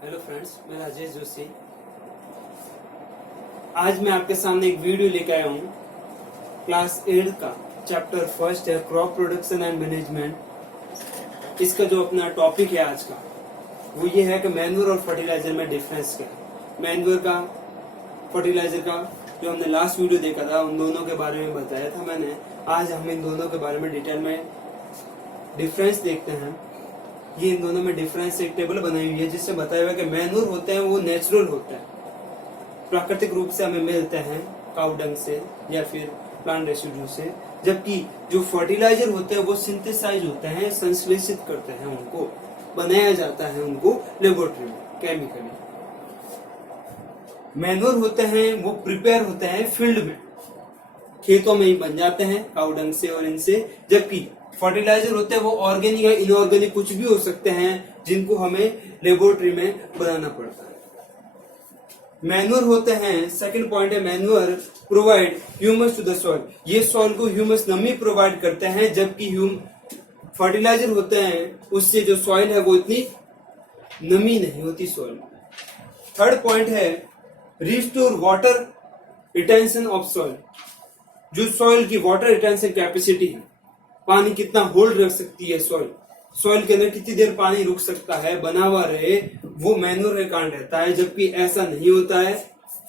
Hello friends, मैं राजेश जोशी। आज मैं आपके सामने एक वीडियो लेकर आया हूँ। क्लास 8 का चैप्टर फर्स्ट है क्रॉप प्रोडक्शन एंड मैनेजमेंट। इसका जो अपना टॉपिक है आज का वो ये है कि मैन्योर और फर्टिलाइजर में डिफरेंस क्या है। मैन्योर का, फर्टिलाइजर का जो हमने लास्ट वीडियो देखा था उन दोनों के बारे में बताया था मैंने। आज हम इन दोनों के बारे में डिटेल में डिफरेंस देखते हैं। ये इन दोनों में डिफरेंस एक टेबल बनाई हुई है जिससे बताया हुआ है कि मैन्योर होते हैं वो नेचुरल होता है, प्राकृतिक रूप से हमें मिलते हैं काऊ डंग से या फिर प्लांट रेसिड्यू से, जबकि जो फर्टिलाइजर होते हैं वो सिंथेसाइज होते हैं, संश्लेषित करते हैं, उनको बनाया जाता है उनको लेबोरेटरी में केमिकली। मैन्योर होते हैं वो प्रिपेयर होते हैं फील्ड में, खेतों में ही बन जाते हैं काऊ डंग से और इनसे, जबकि फर्टिलाइजर होते हैं वो ऑर्गेनिक या इनऑर्गेनिक कुछ भी हो सकते हैं जिनको हमें लेबोरेटरी में बनाना पड़ता है। मैन्योर होते हैं, सेकंड पॉइंट है manure provide humus to the soil. ये सॉइल को ह्यूमस नमी प्रोवाइड करते हैं, जबकि फर्टिलाइजर होते हैं उससे जो सॉइल है वो इतनी नमी नहीं होती सॉइल में। थर्ड पॉइंट है restore water retention of soil. जो सॉइल की वाटर रिटेंशन कैपेसिटी है, पानी कितना होल्ड रख सकती है सॉइल के अंदर कितनी देर पानी रुक सकता है, बना हुआ रहे, वो मैन्योर के कारण रहता है, जबकि ऐसा नहीं होता है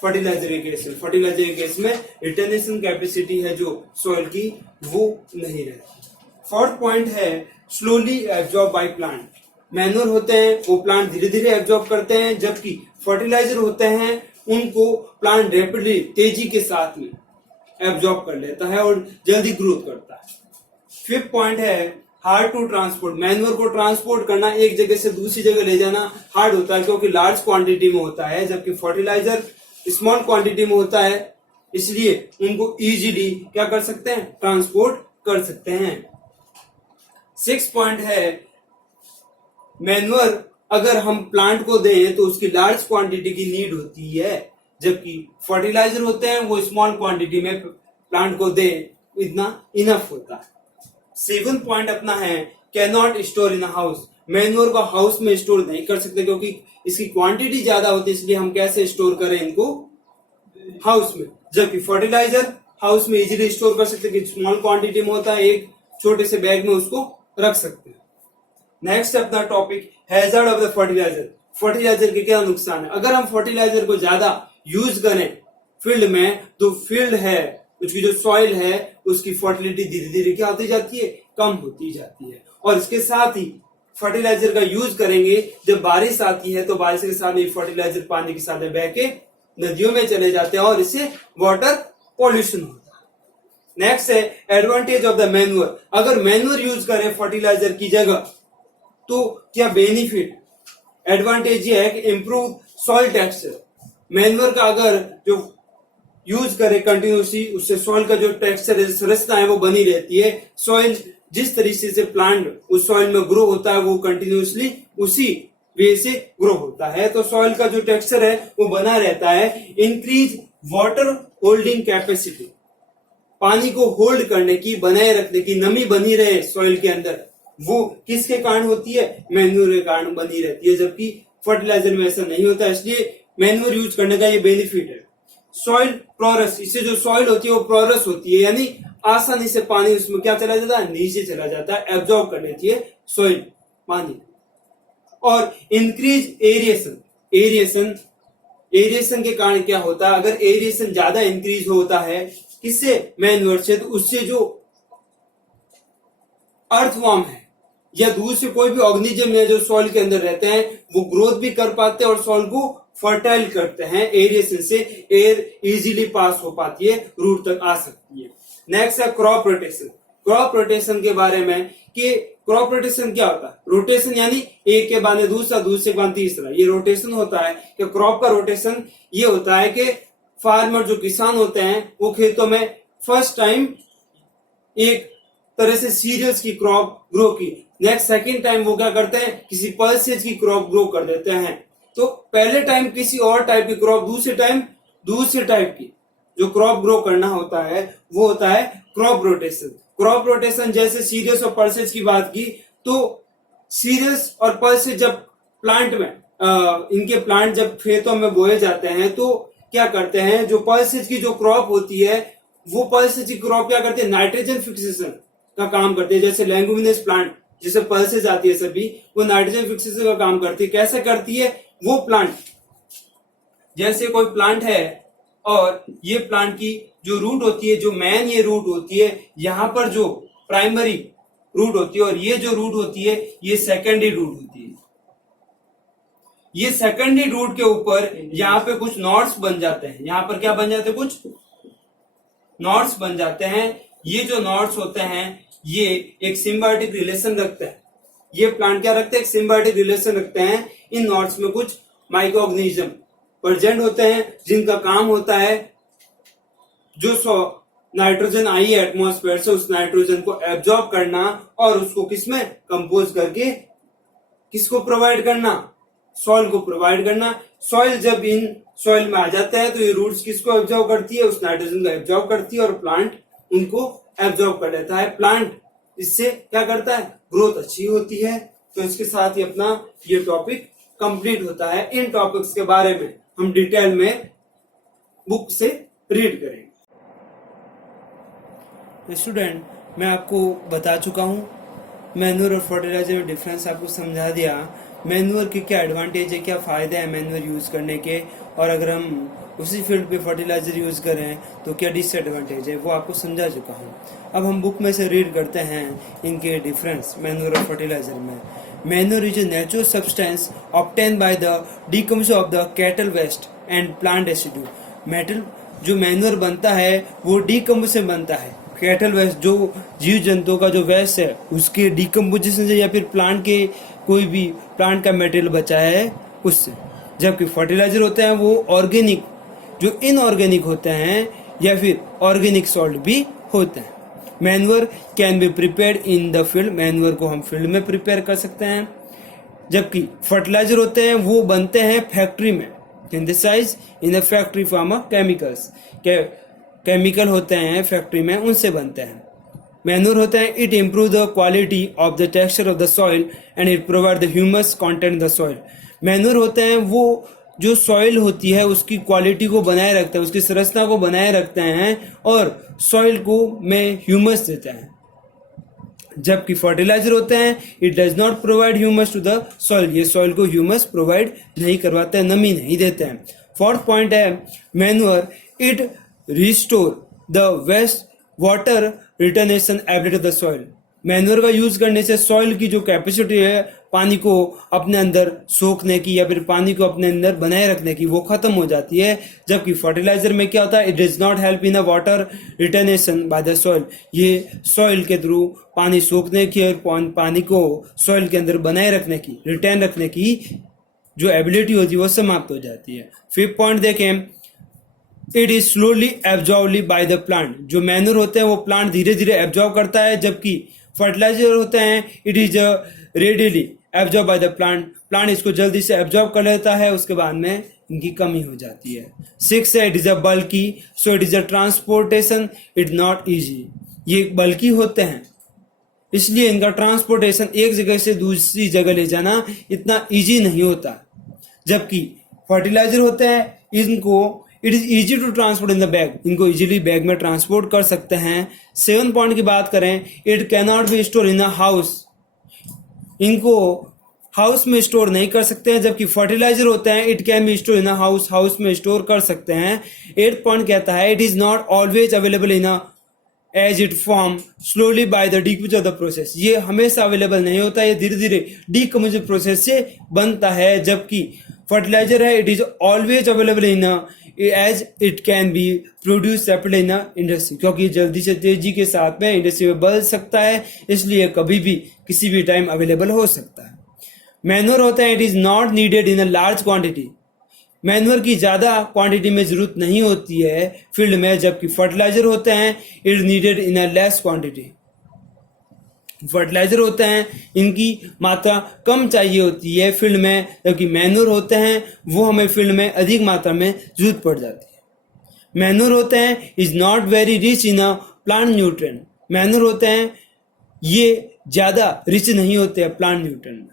फर्टिलाइजर के केस में। फर्टिलाइजर के केस में रिटेंशन कैपेसिटी है जो सॉइल की वो नहीं रहती। फोर्थ पॉइंट है slowly absorb by plant. Manure होते हैं वो प्लांट धीरे धीरे एब्जॉर्ब करते हैं, जबकि फर्टिलाइजर होते हैं उनको प्लांट रैपिडली तेजी के साथ में एब्जॉर्ब कर लेता है और जल्दी ग्रोथ करता है। फिफ्थ पॉइंट है हार्ड टू ट्रांसपोर्ट। मैन्योर को ट्रांसपोर्ट करना, एक जगह से दूसरी जगह ले जाना हार्ड होता है क्योंकि लार्ज क्वांटिटी में होता है, जबकि फर्टिलाइजर स्मॉल क्वांटिटी में होता है, इसलिए उनको इजीली क्या कर सकते हैं, ट्रांसपोर्ट कर सकते हैं। सिक्स पॉइंट है मैन्योर अगर हम प्लांट को दें तो उसकी लार्ज क्वांटिटी की नीड होती है, जबकि फर्टिलाइजर होते हैं वो स्मॉल क्वांटिटी में प्लांट को दे इतना इनफ होता है। सेवन पॉइंट अपना है can not store in house. Manure को हाउस में स्टोर नहीं कर सकते क्योंकि इसकी क्वांटिटी ज्यादा होती है, इसलिए हम कैसे स्टोर करें इनको, हाउस में, जबकि फर्टिलाइजर हाउस में इजीली स्टोर कर सकते हैं, स्मॉल क्वांटिटी में होता है, एक छोटे से बैग में उसको रख सकते हैं। नेक्स्ट अपना topic hazard of the fertiliser. Fertiliser के क्या नुकसान है। अगर हम फर्टिलाइजर को ज्यादा यूज करें फील्ड में तो फील्ड है उसकी जो सॉइल है उसकी फर्टिलिटी धीरे धीरे क्या होती जाती है, कम होती जाती है। और इसके साथ ही फर्टिलाइजर का यूज करेंगे जब बारिश आती है तो बारिश के साथ ही फर्टिलाइजर पानी के साथ बह के नदियों में चले जाते हैं और इससे वाटर पॉल्यूशन होता है। नेक्स्ट है एडवांटेज ऑफ द मैन्योर। अगर मैन्योर यूज करें फर्टिलाइजर की जगह तो क्या बेनिफिट, एडवांटेज ये है कि इंप्रूव सॉइल टेक्सचर। मैन्योर का अगर जो यूज करे कंटिन्यूसली उससे सॉइल का जो टेक्सचर संरचना है वो बनी रहती है। सॉइल जिस तरीके से प्लांट उस सॉइल में ग्रो होता है वो कंटिन्यूसली उसी वे से ग्रो होता है, तो सॉइल का जो टेक्सचर है वो बना रहता है। Increase water holding capacity. पानी को होल्ड करने की, बनाए रखने की, नमी बनी रहे सॉइल के अंदर, वो किसके कारण होती है, मैन्योर के कारण बनी रहती है, जबकि फर्टिलाइजर में ऐसा नहीं होता, इसलिए मैन्योर यूज करने का ये बेनिफिट है। सॉइल प्रोरस, इससे जो सॉइल होती है वो प्रोरस होती है, यानी आसानी से पानी उसमें क्या चला जाता है, नीचे चला जाता है, एब्जॉर्ब कर लेती है सॉइल पानी। और इंक्रीज एरिएशन। एरिएशन के कारण क्या होता है, अगर एरिएशन ज्यादा इंक्रीज होता है किससे, मैन्योर से, तो उससे जो अर्थवर्म है या दूसरे कोई भी ऑर्गेनिज्म है जो सॉइल के अंदर रहते हैं वो ग्रोथ भी कर पाते हैं और सॉइल को फर्टाइल करते हैं। एरिएशन से एयर इजीली पास हो पाती है, रूट तक आ सकती है। नेक्स्ट है क्रॉप रोटेशन। क्रॉप रोटेशन के बारे में कि क्रॉप रोटेशन क्या होता है, रोटेशन यानी एक के बाद दूसरा, दूसरे के बाद तीसरा, ये रोटेशन होता है। कि क्रॉप का रोटेशन ये होता है कि फार्मर जो किसान होते हैं वो खेतों में फर्स्ट टाइम एक तरह से सीरियल्स की क्रॉप ग्रो की, नेक्स्ट सेकंड टाइम वो क्या करते हैं, किसी पल्सेज की क्रॉप ग्रो कर देते हैं। तो पहले टाइम किसी और टाइप की क्रॉप, दूसरे टाइम दूसरे टाइप की जो क्रॉप ग्रो करना होता है वो होता है क्रॉप रोटेशन। क्रॉप रोटेशन जैसे सीरियल्स और पल्सेज की बात की तो सीरियल्स और पल्सेज जब प्लांट में इनके प्लांट जब खेतों में बोए जाते हैं तो क्या करते हैं, जो पल्सेज की जो क्रॉप होती है वो पल्सेज की क्रॉप क्या करती है, नाइट्रोजन फिक्सेशन का काम करती है। जैसे लैंगुमिनस प्लांट जिसे पल्सेज आती है सभी, वो नाइट्रोजन फिक्सेशन का काम करती है। कैसे करती है वो प्लांट, जैसे कोई प्लांट है और ये प्लांट की जो रूट होती है, जो मेन ये रूट होती है, यहाँ पर जो प्राइमरी रूट होती है और ये जो रूट होती है ये सेकेंडरी रूट होती है। ये सेकेंडरी रूट के ऊपर यहाँ पे कुछ नॉट्स बन जाते हैं। यहाँ पर क्या बन जाते हैं, कुछ नॉट्स बन जाते हैं। ये जो नॉट्स होते हैं ये एक सिम्बायोटिक रिलेशन रखते हैं। ये प्लांट क्या रखते हैं, एक सिम्बायोटिक रिलेशन रखते हैं। इन नॉट्स में कुछ माइक्रो ऑर्गेनिज्म प्रेजेंट होते हैं जिनका काम होता है जो नाइट्रोजन आई है एटमॉस्फेयर से, उस नाइट्रोजन को एब्जॉर्ब करना और उसको किसमें कंपोज करके किसको प्रोवाइड करना, सॉइल को प्रोवाइड करना। सॉइल जब इन सॉइल में आ जाता है तो ये रूट्स किसको एब्जॉर्ब करती है, उस नाइट्रोजन को एब्जॉर्ब करती है और प्लांट उनको एब्जॉर्ब कर लेता है। प्लांट इससे क्या करता है, ग्रोथ अच्छी होती है। तो इसके साथ ही अपना ये टॉपिक कंप्लीट होता है। इन टॉपिक्स के बारे में हम डिटेल में बुक से रीड करेंगे। स्टूडेंट, मैं आपको बता चुका हूँ मैन्योर और फर्टिलाइजर में डिफरेंस आपको समझा दिया। मैन्योर के क्या एडवांटेज है, क्या फायदे हैं मैन्योर यूज करने के, और अगर हम उसी फील्ड पे फर्टिलाइजर यूज करें तो क्या डिसएडवांटेज है, वो आपको समझा चुका हूँ। अब हम बुक में से रीड करते हैं इनके डिफरेंस मैन्योर और फर्टिलाइजर में। Manure is a natural substance obtain by the decomposition of the cattle waste and plant residue. Metal जो मैन्योर बनता है वो डिकम्पोजिशन बनता है, कैटल वेस्ट जो जीव जंतुओं का जो वेस्ट है उसके डिकम्पोजिशन से, या फिर प्लांट के कोई भी प्लांट का मटेरियल बचा है उससे। जबकि फर्टिलाइजर होते हैं वो ऑर्गेनिक, जो इनऑर्गेनिक होते हैं या फिर ऑर्गेनिक सॉल्ट भी होते हैं। Manure can be prepared in the field, manure को हम फील्ड में प्रिपेयर कर सकते हैं। जबकि फर्टिलाइजर होते हैं वो बनते हैं फैक्ट्री में, synthesise in the factory form of chemicals, chemical होते हैं फैक्ट्री में, उनसे बनते हैं। मैन्योर होते हैं it improve the quality of the texture of the soil and it provide the humus content in the soil. Manure होते हैं वो जो सॉइल होती है उसकी क्वालिटी को बनाए रखते हैं, उसकी संरचना को बनाए रखते हैं और सॉइल को में ह्यूमस देते हैं। जबकि फर्टिलाइजर होते हैं it does not provide humus to the soil, ये सॉइल को ह्यूमस प्रोवाइड नहीं करवाते हैं, नमी नहीं देते हैं। फोर्थ पॉइंट है manure it restore the waste water retention ability of the soil. Manure का यूज करने से सॉइल की जो कैपेसिटी है पानी को अपने अंदर सोखने की या फिर पानी को अपने अंदर बनाए रखने की, वो खत्म हो जाती है। जबकि फर्टिलाइजर में क्या होता है, it does not help in a water retention by the soil, ये सॉइल के थ्रू पानी सोखने की और पानी को सॉइल के अंदर बनाए रखने की, रिटर्न रखने की जो एबिलिटी होती है वो समाप्त हो जाती है। फिफ्थ पॉइंट देखें, it is slowly absorbed by the plant. जो मैन्योर होते हैं वो प्लांट धीरे धीरे एब्जॉर्ब करता है, जबकि फर्टिलाइजर होते हैं it is readily absorb by the plant, plant इसको जल्दी से एब्जॉर्ब कर लेता है, उसके बाद में इनकी कमी हो जाती है। सिक्स है it is a bulky, so it is a transportation it not easy. ये बल्की होते हैं इसलिए इनका ट्रांसपोर्टेशन एक जगह से दूसरी जगह ले जाना इतना इजी नहीं होता। जबकि फर्टिलाइजर होते हैं इनको it is easy to transport in the bag, इनको इजीली बैग में ट्रांसपोर्ट कर सकते हैं। 7 पॉइंट की बात करें, it can not be store in a house, इनको हाउस में स्टोर नहीं कर सकते हैं। जबकि फर्टिलाइजर होते हैं it can be store in a house, house में स्टोर कर सकते हैं। 8 पॉइंट कहता है it is not always available in a as it form slowly bye the decomposition of the process, ये हमेशा अवेलेबल नहीं होता, ये धीरे धीरे डिकम्पोजिशन प्रोसेस से बनता है। जबकि फर्टिलाइजर है it is always available in age it can be produce separately in industry, क्योंकि जल्दी से तेजी के साथ में इंडस्ट्री में बढ़ सकता है, इसलिए कभी भी किसी भी टाइम अवेलेबल हो सकता है। मैन्योर होता है it is not needed in a large quantity, manure की ज्यादा क्वांटिटी में जरूरत नहीं होती है फील्ड में। जबकि फर्टिलाइजर होते हैं it needed in a less quantity, fertiliser होते हैं इनकी मात्रा कम चाहिए होती है फील्ड में, जबकि मैन्योर होते हैं वो हमें फील्ड में अधिक मात्रा में जरूरत पड़ जाती है। मैन्योर होते हैं is not very rich in a plant nutrient, manure होते हैं ये ज्यादा रिच नहीं होते हैं प्लांट न्यूट्रिएंट में।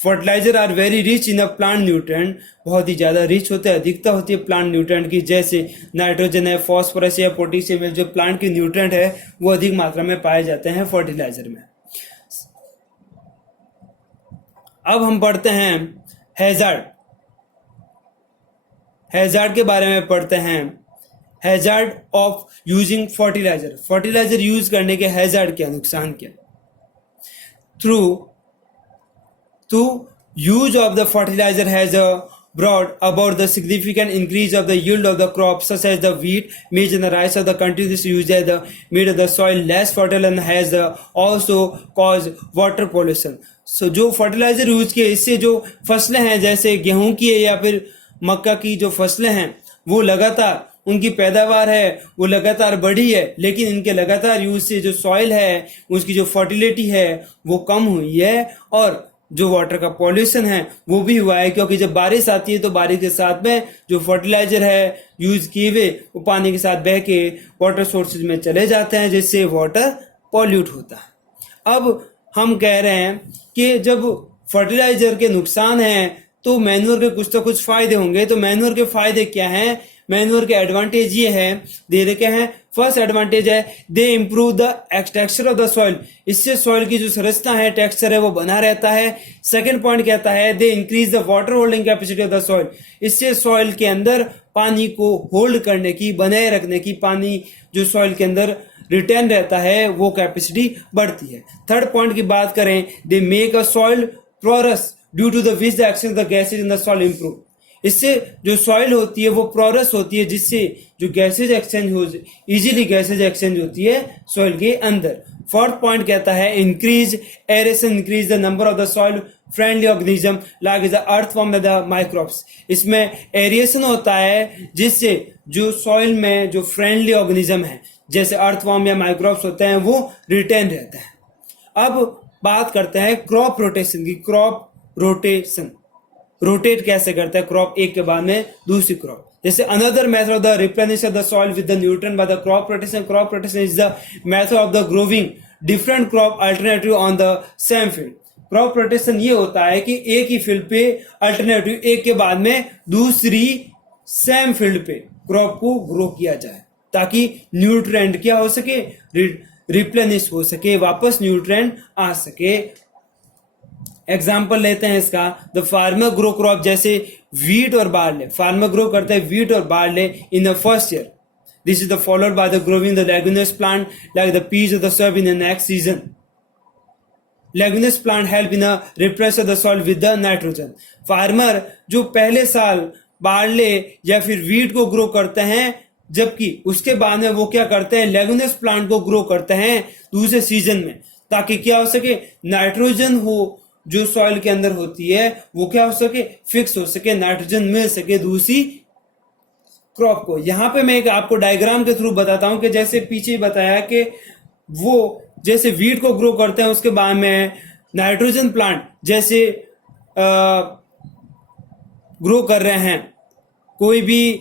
Fertiliser are very rich in a plant nutrient, बहुत ही ज्यादा रिच होते हैं, अधिकता होती है प्लांट न्यूट्रिएंट की, जैसे नाइट्रोजन है, फॉस्फोरस या पोटेशियम है, जो प्लांट के न्यूट्रिएंट है वो अधिक मात्रा में पाए जाते हैं फर्टिलाइजर में। अब हम पढ़ते हैं हैजार्ड। हैजार्ड के बारे में पढ़ते हैं। Hazard of using fertiliser, fertiliser use करने के हैजार्ड क्या, नुकसान क्या। Through use of the fertilizer has brought about the significant increase of the yield of the crops such as the wheat, maize and the rice of the country. This use has made the soil less fertile and has also caused water pollution. So जो fertiliser use किए इससे जो फसलें हैं जैसे गेहूं की है या फिर मक्का की जो फसलें हैं वो लगातार उनकी पैदावार है वो लगातार बढ़ी है, लेकिन इनके लगातार यूज से जो सॉइल है उसकी जो फर्टिलिटी है वो कम हुई है और जो वाटर का पॉल्यूशन है वो भी हुआ है, क्योंकि जब बारिश आती है तो बारिश के साथ में जो फर्टिलाइजर है यूज किए हुए वो पानी के साथ बह के वाटर सोर्सेज में चले जाते हैं जिससे वाटर पॉल्यूट होता है। अब हम कह रहे हैं कि जब फर्टिलाइजर के नुकसान हैं तो मैन्योर के कुछ तो कुछ फायदे होंगे। तो मैन्योर के फायदे क्या हैं? मैन्योर के एडवांटेज ये है, दे रखे हैं। फर्स्ट एडवांटेज है दे improve the texture of the soil, इससे सॉइल की जो संरचना है टेक्सचर है वो बना रहता है। सेकंड पॉइंट कहता है they increase the water holding capacity of the soil, इससे सॉइल के अंदर पानी को होल्ड करने की, बनाए रखने की, पानी जो सॉइल के अंदर रिटेन रहता है वो कैपेसिटी बढ़ती है। थर्ड पॉइंट की बात करें they make a soil porous due to the which the action of the gases in the soil improve, इससे जो सॉइल होती है वो पोरस होती है जिससे जो गैसेज एक्सचेंज हो इजीली गैसेज एक्सचेंज होती है सॉइल के अंदर। फोर्थ पॉइंट कहता है increase aeration, increase the number of the soil friendly organism like the earthworm and the microbes, इसमें एरिएशन होता है जिससे जो सॉइल में जो फ्रेंडली ऑर्गेनिज्म है जैसे अर्थवर्म या माइक्रोब्स होते हैं वो रिटेन रहता है। अब बात करते हैं क्रॉप रोटेशन की। क्रॉप रोटेशन रोटेट कैसे करता है क्रॉप एक के बाद में दूसरी क्रॉप, जैसे another method of the replenish of the soil with the nutrient by the crop rotation. Crop rotation is the method of the growing different crop alternative on the same field. Crop rotation ये होता है कि एक ही field पे alternative एक के बाद में दूसरी सेम फील्ड पे क्रॉप को ग्रो किया जाए ताकि न्यूट्रिएंट क्या हो सके, रिप्लेनिश हो सके, वापस न्यूट्रिएंट आ सके। एग्जाम्पल लेते हैं इसका, द फार्मर ग्रो क्रॉप जैसे वीट और बार्ले, फार्मर ग्रो करते हैं वीट और barley in the first year, this is the followed by the growing the leguminous plant like the peas और the soybean in the next season. Leguminous plant help in replace the soil with the nitrogen. Farmer जो पहले साल barley या फिर wheat को grow करते हैं जबकि उसके बाद में वो क्या करते हैं लेगुमिनस प्लांट को ग्रो करते हैं दूसरे सीजन में, ताकि क्या हो सके नाइट्रोजन हो जो सॉइल के अंदर होती है वो क्या हो सके फिक्स हो सके, नाइट्रोजन मिल सके दूसरी क्रॉप को। यहां पे मैं एक आपको डायग्राम के थ्रू बताता हूं कि जैसे पीछे बताया कि वो जैसे वीट को ग्रो करते हैं उसके बाद में नाइट्रोजन प्लांट जैसे ग्रो कर रहे हैं, कोई भी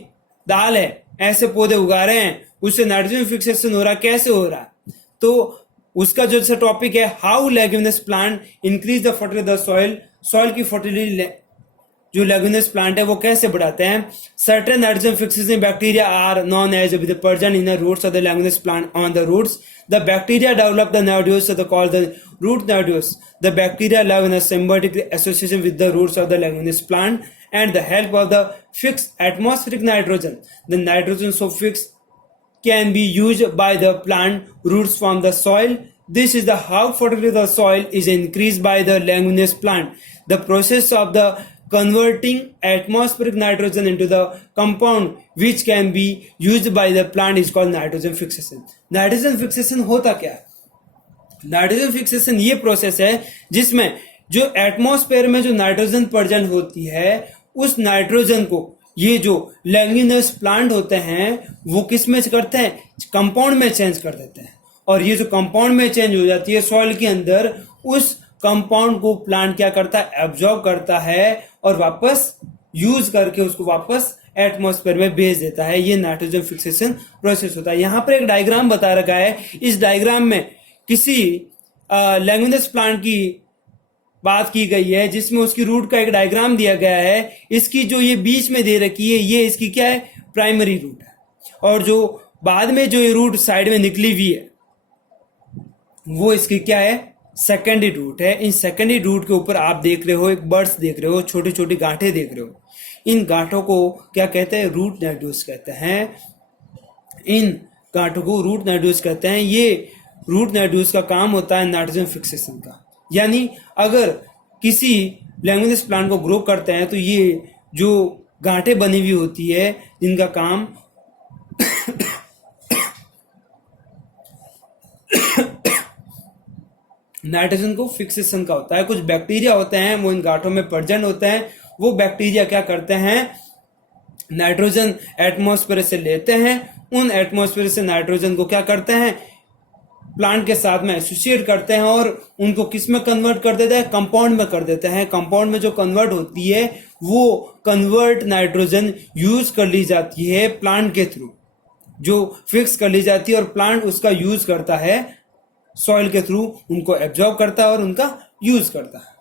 दाल है ऐसे पौधे उगा रहे हैं उससे नाइट्रोजन फिक्सेशन हो रहा, कैसे हो रहा, तो उसका जो टॉपिक है how leguminous plant increase the fertility of the soil, soil की फर्टिलिटी जो लेगुमिनस प्लांट है वो कैसे बढ़ाते हैं। Certain nitrogen fixation bacteria are known as the present in the roots of the leguminous plant on the roots, the bacteria develop the nodules called the root nodules, the bacteria live in a symbiotic association with the roots of the leguminous plant and the help of the fixed atmospheric nitrogen, the nitrogen so fixed can be used by the plant roots from the soil. This is the how fertility of the soil is increased by the leguminous plant. The process of the converting atmospheric nitrogen into the compound which can be used by the plant is called nitrogen fixation. Nitrogen fixation होता क्या है? Nitrogen fixation ये process है जिसमें जो atmosphere में जो nitrogen present होती है उस नाइट्रोजन को ये जो लेगुमिनस प्लांट होते हैं वो किस में करते हैं कंपाउंड में चेंज कर देते हैं, और ये जो कंपाउंड में चेंज हो जाती है सॉइल के अंदर उस कंपाउंड को प्लांट क्या करता है एब्जॉर्ब करता है और वापस यूज करके उसको वापस एटमॉस्फेयर में भेज देता है। ये नाइट्रोजन फिक्सेशन प्रोसेस होता है। यहाँ पर एक डायग्राम बता रखा है, इस डायग्राम में किसी लेगुमिनस प्लांट की बात की गई है, जिसमें उसकी रूट का एक डायग्राम दिया गया है। इसकी जो ये बीच में दे रखी है, ये इसकी क्या है, प्राइमरी रूट है। और जो बाद में जो ये रूट साइड में निकली हुई है, वो इसकी क्या है, सेकेंडरी रूट है। इन सेकेंडरी रूट के ऊपर आप देख रहे हो, एक बर्ड्स देख रहे हो, छोटी छोटी गांठें देख रहे हो। इन गांठों को क्या कहते हैं, रूट नोड्यूल्स कहते हैं। इन गांठों को रूट नोड्यूल्स कहते हैं। ये रूट नोड्यूल्स का काम होता है नाइट्रोजन फिक्सेशन का। यानी अगर किसी लैंगुइनस प्लांट को ग्रो करते हैं तो ये जो गांठें बनी हुई होती है, जिनका काम नाइट्रोजन को फिक्सेशन का होता है। कुछ बैक्टीरिया होते हैं, वो इन गांठों में प्रेजेंट होते हैं। वो बैक्टीरिया क्या करते हैं, नाइट्रोजन एटमॉस्फेयर से लेते हैं। उन एटमॉस्फेयर से नाइट्रोजन को क्या करते हैं, प्लांट के साथ में एसोसिएट करते हैं और उनको किस में कन्वर्ट कर देते हैं, कंपाउंड में कर देते हैं। कंपाउंड में जो कन्वर्ट होती है, वो कन्वर्ट नाइट्रोजन यूज कर ली जाती है प्लांट के थ्रू, जो फिक्स कर ली जाती है, और प्लांट उसका यूज करता है सॉइल के थ्रू, उनको एब्जॉर्ब करता है और उनका यूज करता है।